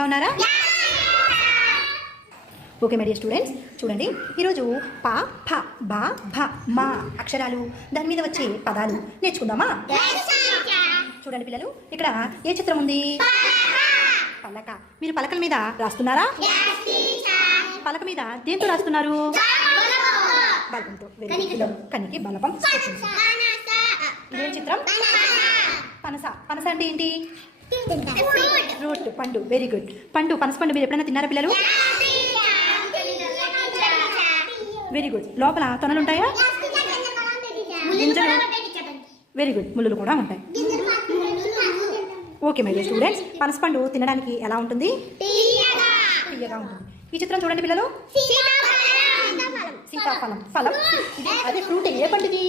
సిద్ధంగా ఉన్నారా? Okay my dear students, చూడండి ఈరోజు ప ఫ బ భ మా అక్షరాలు దాని మీద వచ్చే పదాలు నేర్చుకుందామా? చూడండి పిల్లలు, ఇక్కడ ఏ చిత్రం ఉంది? పలక. మీరు పలకల మీద రాస్తున్నారా? పలక మీద దేంతో రాస్తున్నారు? బలపంతో. కనికి బలపం. ఇదే చిత్రం పనస. పనస అంటే ఏంటి? ఫ్రూట్, పండు. Very good. పండు, పనస పండు మీరు ఎప్పుడైనా తిన్నారా పిల్లలు? Very good. లోపల తొనలు ఉంటాయా? గింజలు. Very good. ముళ్ళులు కూడా ఉంటాయి. ఓకే మై డియర్ స్టూడెంట్స్, పనసపండు తినడానికి ఎలా ఉంటుంది? తీయగా ఉంటుంది. ఈ చిత్రం చూడండి పిల్లలు, సీతాఫలం. ఫలం అదే ఫ్రూట్. ఏ పండుది?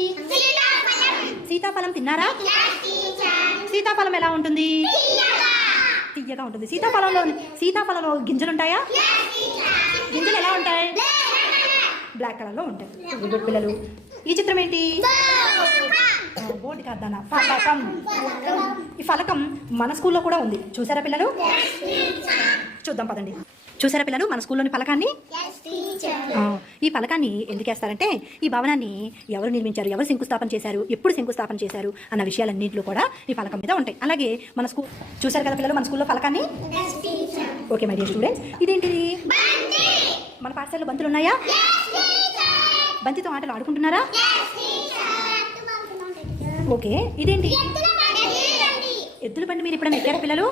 సీతాఫలం. తిన్నారా? సీతాఫలం ఎలా ఉంటుంది? తీయగా ఉంటుంది. సీతాఫలంలో గింజలు ఉంటాయా? గింజలు ఎలా ఉంటాయి? బ్లాక్ కలర్లో ఉంటాయి. గుడ్ పిల్లలు. ఈ చిత్రం ఏంటి? బోర్డు కాదన్న, ఫలకం. ఈ ఫలకం మన స్కూల్లో కూడా ఉంది. చూసారా పిల్లలు? చూద్దాం పదండి. చూసారా పిల్లలు మన స్కూల్లోని ఫలకాన్ని? ఈ ఫలకాన్ని ఎందుకు వేస్తారంటే ఈ భవనాన్ని ఎవరు నిర్మించారు, ఎవరు శంకుస్థాపన చేశారు, ఎప్పుడు శంకుస్థాపన చేశారు అన్న విషయాలన్నింటిలో కూడా ఈ ఫలకం మీద ఉంటాయి. అలాగే మన స్కూల్ చూసారు కదా పిల్లలు మన స్కూల్లో ఫలకాన్ని? ఓకే మై డియర్ స్టూడెంట్స్, ఇదేంటిది? మన పాఠశాలలో బంతులు ఉన్నాయా? బంతితో ఆటలు ఆడుకుంటున్నారా? ఓకే. ఇదేంటి? ఎద్దుల బండి. మీరు ఎప్పుడైనా ఎక్కారా పిల్లలు?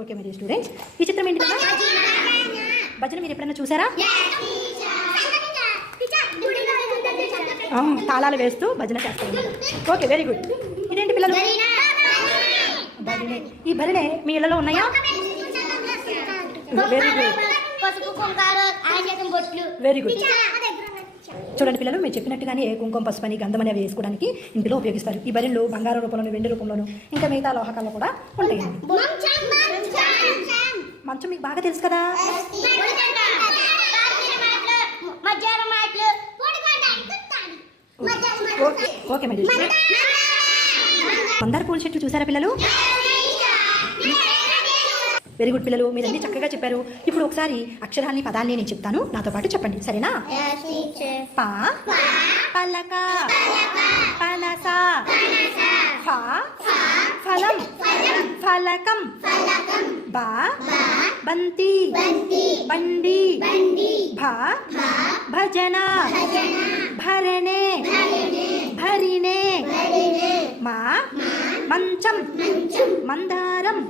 ఓకే మరి స్టూడెంట్స్, ఈ చిత్రం ఏంటి కదా? భజన. మీరు ఎప్పుడైనా చూసారా? తాళాలు వేస్తూ భజన చేస్తారు. Okay very good. ఇదేంటి పిల్లలు? బరిణె. ఈ బరిణె మీ ఇళ్లలో ఉన్నాయా? Very good. Very good. చూడండి పిల్లలు, మీరు చెప్పినట్టుగానే కుంకుమ, పసుపు అని, గంధం అనేవి వేసుకోవడానికి ఇంటిలో ఉపయోగిస్తారు. ఈ బరిళ్ళు బంగారం రూపంలోను, వెండి రూపంలోను, ఇంకా మిగతా లోహకాల్లో కూడా ఉంటాయి. మంచం మీకు బాగా తెలుసు కదా? Okay madam. మందార పూల చెట్లు చూసారా పిల్లలు? వెరీ గుడ్ పిల్లలు, మీరు అన్ని చక్కగా చెప్పారు. ఇప్పుడు ఒకసారి అక్షరాన్ని, పదాన్ని నేను చెప్తాను, నాతో పాటు చెప్పండి, సరేనా? ప పలక, పనస. ఫ ఫలం, ఫలకం. బ బంతి, బండి. భ భజన, భరణే, భరిణే. మా మంచం, మందారం.